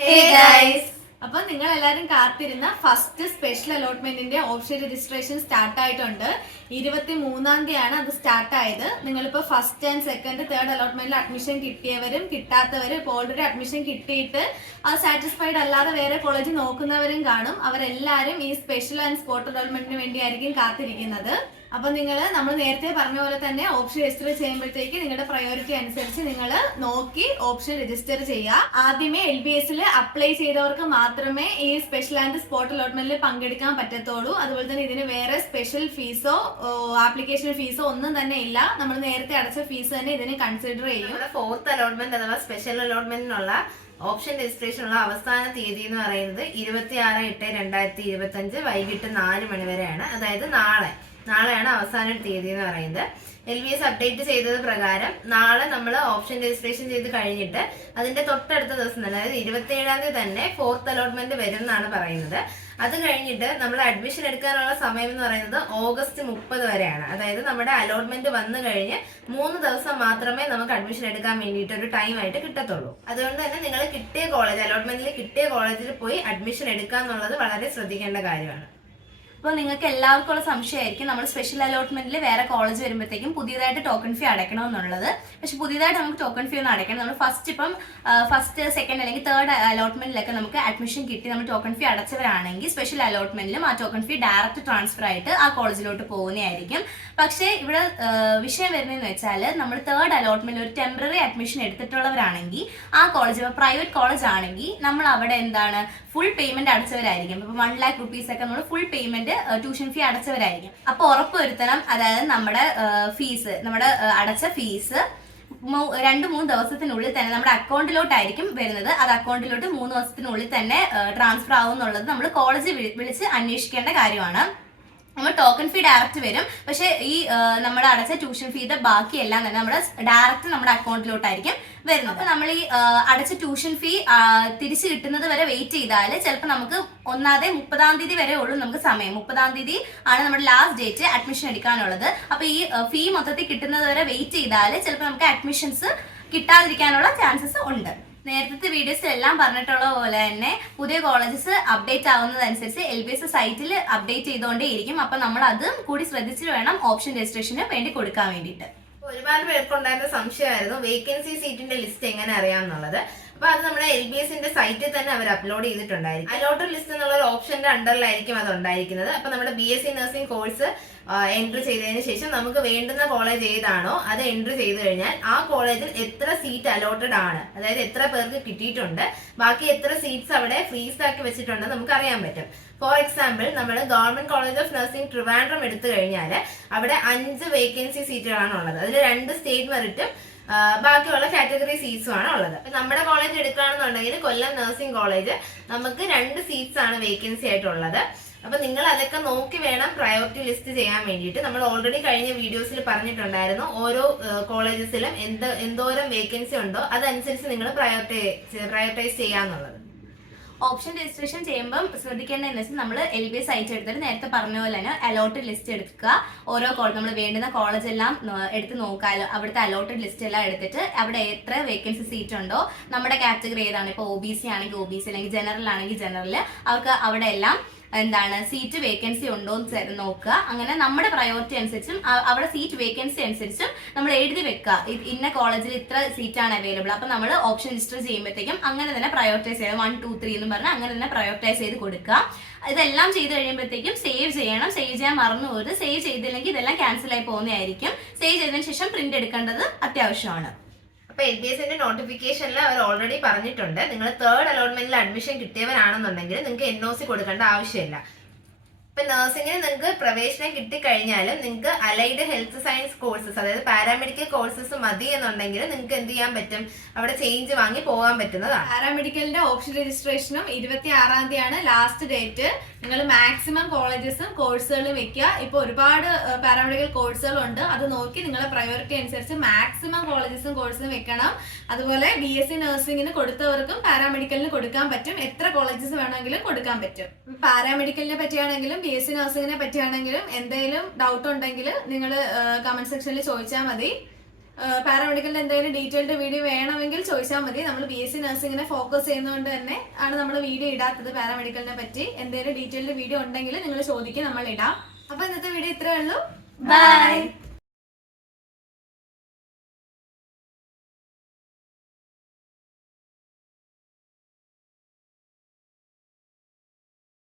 Hey guys! അപ്പൊ നിങ്ങൾ എല്ലാവരും കാത്തിരുന്ന ഫസ്റ്റ് സ്പെഷ്യൽ അലോട്ട്മെന്റിന്റെ ഓപ്ഷൻ രജിസ്ട്രേഷൻ സ്റ്റാർട്ട് ആയിട്ടുണ്ട്. 23-ാം തീയതിയാണ് അത് സ്റ്റാർട്ട് ആയത്. നിങ്ങളിപ്പോ ഫസ്റ്റ് ആൻഡ് സെക്കൻഡ് തേർഡ് അലോട്ട്മെന്റിൽ അഡ്മിഷൻ കിട്ടിയവരും കിട്ടാത്തവരും ഇപ്പോൾ ഓൾറെഡി അഡ്മിഷൻ കിട്ടിയിട്ട് അത് സാറ്റിസ്ഫൈഡ് അല്ലാതെ വേറെ കോളേജ് നോക്കുന്നവരും കാണും. അവരെല്ലാരും ഈ സ്പെഷ്യൽ ആൻഡ് സ്പോട്ട് അലോട്ട്മെന്റിന് വേണ്ടിയായിരിക്കും കാത്തിരിക്കുന്നത്. അപ്പൊ നമ്മൾ നേരത്തെ പറഞ്ഞ പോലെ തന്നെ ഓപ്ഷൻ രജിസ്റ്റർ ചെയ്യുമ്പോഴത്തേക്ക് നിങ്ങളുടെ പ്രയോറിറ്റി അനുസരിച്ച് നിങ്ങൾ നോക്കി ഓപ്ഷൻ രജിസ്റ്റർ ചെയ്യുക. ആദ്യമേ LBS അപ്ലൈ ചെയ്തവർക്ക് മാത്രമേ ഈ സ്പെഷ്യൽ ആൻഡ് സ്പോട്ട് അലോട്ട്മെന്റിൽ പങ്കെടുക്കാൻ പറ്റത്തുള്ളൂ. അതുപോലെ തന്നെ ഇതിന് വേറെ സ്പെഷ്യൽ ഫീസോ ആപ്ലിക്കേഷൻ ഫീസോ ഒന്നും തന്നെ ഇല്ല. നമ്മൾ നേരത്തെ അടച്ച ഫീസ് തന്നെ ഇതിന് കൺസിഡർ ചെയ്യും. ഫോർത്ത് അലോട്ട്മെന്റ് അഥവാ സ്പെഷ്യൽ അലോട്ട്മെന്റിനുള്ള ഓപ്ഷൻ രജിസ്ട്രേഷനുള്ള അവസാന തീയതി എന്ന് പറയുന്നത് 26/8/2025 വൈകിട്ട് 4 മണി വരെയാണ്. അതായത് നാളെയാണ് അവസാന തീയതി എന്ന് പറയുന്നത്. LBS അപ്ഡേറ്റ് ചെയ്തത് പ്രകാരം നാളെ നമ്മൾ ഓപ്ഷൻ രജിസ്ട്രേഷൻ ചെയ്ത് കഴിഞ്ഞിട്ട് അതിന്റെ തൊട്ടടുത്ത ദിവസം തന്നെ, അതായത് 27-ാം തീയതി തന്നെ ഫോർത്ത് അലോട്ട്മെന്റ് വരും എന്നാണ് പറയുന്നത്. അത് കഴിഞ്ഞിട്ട് നമ്മൾ അഡ്മിഷൻ എടുക്കാനുള്ള സമയം എന്ന് പറയുന്നത് ഓഗസ്റ്റ് 30 വരെയാണ്. അതായത് നമ്മുടെ അലോട്ട്മെന്റ് വന്നു കഴിഞ്ഞ് 3 ദിവസം മാത്രമേ നമുക്ക് അഡ്മിഷൻ എടുക്കാൻ വേണ്ടിയിട്ട് ഒരു ടൈം ആയിട്ട് കിട്ടത്തുള്ളൂ. അതുകൊണ്ട് തന്നെ നിങ്ങൾ കിട്ടിയ കോളേജ്, അലോട്ട്മെന്റിൽ കിട്ടിയ കോളേജിൽ പോയി അഡ്മിഷൻ എടുക്കുക എന്നുള്ളത് വളരെ ശ്രദ്ധിക്കേണ്ട കാര്യമാണ്. അപ്പോൾ നിങ്ങൾക്ക് എല്ലാവർക്കും ഉള്ള സംശയമായിരിക്കും, നമ്മൾ സ്പെഷ്യൽ അലോട്ട്മെന്റിൽ വേറെ കോളേജ് വരുമ്പോഴത്തേക്കും പുതിയതായിട്ട് ടോക്കൺ ഫീ അടയ്ക്കണമെന്നുള്ളത്. പക്ഷെ പുതിയതായിട്ട് നമുക്ക് ടോക്കൺ ഫീ ഒന്നും അടയ്ക്കണം. നമ്മൾ ഫസ്റ്റ് സെക്കൻഡ് അല്ലെങ്കിൽ തേർഡ് അലോട്ട്മെന്റിലൊക്കെ നമുക്ക് അഡ്മിഷൻ കിട്ടി നമ്മൾ ടോക്കൺ ഫീ അടച്ചവരാണെങ്കിൽ സ്പെഷ്യൽ അലോട്ട്മെന്റിലും ആ ടോക്കൺ ഫീ ഡയറക്റ്റ് ട്രാൻസ്ഫർ ആയിട്ട് ആ കോളേജിലോട്ട് പോകുന്നതായിരിക്കും. പക്ഷേ ഇവിടെ വിഷയം വരുന്നതെന്ന് വെച്ചാൽ നമ്മൾ തേർഡ് അലോട്ട്മെന്റ് ഒരു ടെമ്പററി അഡ്മിഷൻ എടുത്തിട്ടുള്ളവരാണെങ്കിൽ ആ കോളേജ് പ്രൈവറ്റ് കോളേജ് ആണെങ്കിൽ നമ്മൾ അവിടെ ഫുൾ പേയ്മെന്റ് അടച്ചവരായിരിക്കും. ഇപ്പൊ 1 lakh rupees ഒക്കെ നമ്മൾ ഫുൾ പേയ്മെന്റ് ട്യൂഷൻ ഫീ അടച്ചവരായിരിക്കും. അപ്പൊ ഉറപ്പുവരുത്തണം, അതായത് നമ്മുടെ അടച്ച ഫീസ് 2-3 ദിവസത്തിനുള്ളിൽ തന്നെ നമ്മുടെ അക്കൗണ്ടിലോട്ടായിരിക്കും വരുന്നത്. അത് അക്കൗണ്ടിലോട്ട് 3 ദിവസത്തിനുള്ളിൽ തന്നെ ട്രാൻസ്ഫർ ആവും എന്നുള്ളത് നമ്മൾ കോളേജ് വിളിച്ച് അന്വേഷിക്കേണ്ട കാര്യമാണ്. നമ്മൾ ടോക്കൺ ഫീ ഡയറക്റ്റ് വരും, പക്ഷെ ഈ നമ്മുടെ അടച്ച ട്യൂഷൻ ഫീയുടെ ബാക്കിയെല്ലാം തന്നെ ഡയറക്റ്റ് നമ്മുടെ അക്കൗണ്ടിലോട്ടായിരിക്കും വരുന്നത്. അപ്പൊ നമ്മൾ ഈ അടച്ച ട്യൂഷൻ ഫീ തിരിച്ചു കിട്ടുന്നത് വരെ വെയിറ്റ് ചെയ്താൽ ചിലപ്പോൾ നമുക്ക് 30-ാം തീയതി വരെ ഉള്ളൂ നമുക്ക് സമയം. 30-ാം തീയതി ആണ് നമ്മുടെ ലാസ്റ്റ് ഡേറ്റ് അഡ്മിഷൻ എടുക്കാനുള്ളത്. അപ്പൊ ഈ ഫീ മൊത്തത്തിൽ കിട്ടുന്നത് വരെ വെയിറ്റ് ചെയ്താൽ ചിലപ്പോൾ നമുക്ക് അഡ്മിഷൻസ് കിട്ടാതിരിക്കാനുള്ള ചാൻസസ് ഉണ്ട്. നേരത്തെ വീഡിയോസിലെല്ലാം പറഞ്ഞിട്ടുള്ള പോലെ തന്നെ പുതിയ കോളേജസ് അപ്ഡേറ്റ് ആവുന്നതനുസരിച്ച് LBS സൈറ്റിൽ അപ്ഡേറ്റ് ചെയ്തുകൊണ്ടേയിരിക്കും. അപ്പൊ നമ്മൾ അതും കൂടി ശ്രദ്ധിച്ചിട്ട് വേണം ഓപ്ഷൻ രജിസ്ട്രേഷന് വേണ്ടി കൊടുക്കാൻ വേണ്ടിയിട്ട്. ഒരുപാട് പേർക്കുണ്ടായിരുന്ന സംശയമായിരുന്നു വേക്കൻസി സീറ്റിന്റെ ലിസ്റ്റ് എങ്ങനെ അറിയാമെന്നുള്ളത്. അപ്പൊ അത് നമ്മുടെ LBSന്റെ സൈറ്റിൽ തന്നെ അവർ അപ്ലോഡ് ചെയ്തിട്ടുണ്ടായിരിക്കും. അലോട്ടഡ് ലിസ്റ്റ് എന്നുള്ള ഒരു ഓപ്ഷന്റെ അണ്ടറിലായിരിക്കും അത് ഉണ്ടായിരിക്കുന്നത്. അപ്പൊ നമ്മുടെ BSc നഴ്സിംഗ് കോഴ്സ് എൻട്രി ചെയ്തതിന് ശേഷം നമുക്ക് വേണ്ടുന്ന കോളേജ് ഏതാണോ അത് എൻട്രി ചെയ്ത് കഴിഞ്ഞാൽ ആ കോളേജിൽ എത്ര സീറ്റ് അലോട്ടഡ് ആണ്, അതായത് എത്ര പേർക്ക് കിട്ടിയിട്ടുണ്ട്, ബാക്കി എത്ര സീറ്റ്സ് അവിടെ ഫ്രീസ് ആക്കി വെച്ചിട്ടുണ്ടെന്ന് നമുക്ക് അറിയാൻ പറ്റും. ഫോർ എക്സാമ്പിൾ, നമ്മൾ government college of nursing Trivandrum എടുത്തു കഴിഞ്ഞാൽ അവിടെ 5 വേക്കൻസി സീറ്റുകളാണ് ഉള്ളത്. അതിൽ 2 സ്റ്റേറ്റ് മെറിറ്റും ബാക്കിയുള്ള കാറ്റഗറി സീറ്റ്സും ആണ് ഉള്ളത്. നമ്മുടെ കോളേജ് എടുക്കുകയാണെന്നുണ്ടെങ്കിൽ കൊല്ലം നഴ്സിംഗ് കോളേജ് നമുക്ക് 2 സീറ്റ്സ് ആണ് വേക്കൻസി ആയിട്ടുള്ളത്. അപ്പൊ നിങ്ങൾ അതൊക്കെ നോക്കി വേണം പ്രയോറിറ്റി ലിസ്റ്റ് ചെയ്യാൻ വേണ്ടിയിട്ട്. നമ്മൾ ഓൾറെഡി കഴിഞ്ഞ വീഡിയോസിൽ പറഞ്ഞിട്ടുണ്ടായിരുന്നു ഓരോ കോളേജസിലും എന്തോരം വേക്കൻസി ഉണ്ടോ അതനുസരിച്ച് നിങ്ങൾ പ്രയോറിറ്റൈസ് ചെയ്യാന്നുള്ളത്. ഓപ്ഷൻ രജിസ്ട്രേഷൻ ചെയ്യുമ്പോൾ ശ്രദ്ധിക്കേണ്ടതെന്ന് വെച്ചാൽ നമ്മൾ LBS സൈറ്റ് എടുത്തിട്ട് നേരത്തെ പറഞ്ഞ പോലെ തന്നെ അലോട്ടഡ് ലിസ്റ്റ് എടുക്കുക. ഓരോ നമ്മൾ വേണ്ടുന്ന കോളേജ് എല്ലാം എടുത്ത് നോക്കുക. അവിടുത്തെ അലോട്ടഡ് ലിസ്റ്റ് എല്ലാം എടുത്തിട്ട് അവിടെ എത്ര വേക്കൻസി സീറ്റ് ഉണ്ടോ, നമ്മുടെ കാറ്റഗറി ഏതാണ്, ഇപ്പോൾ OBC ആണെങ്കിൽ OBC അല്ലെങ്കിൽ ജനറൽ ആണെങ്കിൽ ജനറൽ, അവർക്ക് അവിടെ എല്ലാം സീറ്റ് വേക്കൻസി ഉണ്ടോ എന്ന് നോക്കുക. അങ്ങനെ നമ്മുടെ പ്രയോറിറ്റി അനുസരിച്ചും അവിടെ സീറ്റ് വേക്കൻസി അനുസരിച്ചും നമ്മൾ എഴുതി വെക്കുക, ഇന്ന കോളേജിൽ ഇത്ര സീറ്റാണ് അവൈലബിൾ. അപ്പൊ നമ്മൾ ഓപ്ഷൻ രജിസ്റ്റർ ചെയ്യുമ്പോഴത്തേക്കും അങ്ങനെ തന്നെ പ്രയോറിറ്റൈസ് ചെയ്ത് 1, 2, 3 എന്ന് പറഞ്ഞാൽ അങ്ങനെ തന്നെ പ്രയോറിറ്റൈസ് ചെയ്ത് കൊടുക്കുക. ഇതെല്ലാം ചെയ്ത് കഴിയുമ്പോഴത്തേക്കും സേവ് ചെയ്യണം. സേവ് ചെയ്യാൻ മറന്നു പോയത്, സേവ് ചെയ്തില്ലെങ്കിൽ ഇതെല്ലാം ക്യാൻസൽ ആയി പോകുന്നതായിരിക്കും. സേവ് ചെയ്തതിനു ശേഷം പ്രിന്റ് എടുക്കേണ്ടത് അത്യാവശ്യമാണ്. അപ്പൊ LBSന്റെ നോട്ടിഫിക്കേഷനിൽ അവർ ഓൾറെഡി പറഞ്ഞിട്ടുണ്ട്, നിങ്ങൾ തേർഡ് അലോട്ട്മെന്റിൽ അഡ്മിഷൻ കിട്ടിയവരാണെന്നുണ്ടെങ്കിൽ നിങ്ങൾക്ക് NOC കൊടുക്കേണ്ട ആവശ്യമില്ല. ഇപ്പൊ നഴ്സിംഗിന് നിങ്ങൾക്ക് പ്രവേശനം കിട്ടിക്കഴിഞ്ഞാലും നിങ്ങൾക്ക് അലൈഡ് ഹെൽത്ത് സയൻസ് കോഴ്സസ്, അതായത് പാരാമെഡിക്കൽ കോഴ്സസ് മതി എന്നുണ്ടെങ്കിൽ നിങ്ങൾക്ക് എന്ത് ചെയ്യാൻ പറ്റും, അവിടെ ചേഞ്ച് വാങ്ങി പോകാൻ പറ്റുന്നതാണ്. പാരാമെഡിക്കലിന്റെ ഓപ്ഷൻ രജിസ്ട്രേഷനും 26-ാം തീയതിയാണ് ലാസ്റ്റ് ഡേറ്റ്. നിങ്ങൾ മാക്സിമം കോളേജസും കോഴ്സുകളും വെക്കുക. ഇപ്പൊ ഒരുപാട് പാരാമെഡിക്കൽ കോഴ്സുകളുണ്ട്, അത് നോക്കി നിങ്ങളെ പ്രയോറിറ്റി അനുസരിച്ച് മാക്സിമം കോളേജസും കോഴ്സും വെക്കണം. അതുപോലെ BSc നഴ്സിംഗിന് കൊടുത്തവർക്കും പാരാമെഡിക്കലിന് കൊടുക്കാൻ പറ്റും. എത്ര കോളേജസ് വേണമെങ്കിലും കൊടുക്കാൻ പറ്റും. പാരാമെഡിക്കലിനെ പറ്റിയാണെങ്കിലും BSc നഴ്സിംഗിനെ പറ്റിയാണെങ്കിലും എന്തെങ്കിലും ഡൗട്ട് ഉണ്ടെങ്കിൽ നിങ്ങൾ കമന്റ് സെക്ഷനിൽ ചോദിച്ചാൽ മതി. പാരാമെഡിക്കലിന്റെ എന്തെങ്കിലും ഡീറ്റെയിൽഡ് വീഡിയോ വേണമെങ്കിൽ ചോദിച്ചാൽ മതി. നമ്മൾ BSc നഴ്സിംഗിനെ ഫോക്കസ് ചെയ്യുന്നതുകൊണ്ട് തന്നെ ആണ് നമ്മൾ വീഡിയോ ഇടാത്തത്. പാരാമെഡിക്കലിനെ പറ്റി എന്തെങ്കിലും ഡീറ്റെയിൽഡ് വീഡിയോ ഉണ്ടെങ്കിൽ നിങ്ങൾ ചോദിക്കും, നമ്മൾ ഇടാം. അപ്പൊ ഇന്നത്തെ വീഡിയോ ഇത്രയേ ഉള്ളൂ. ബൈ.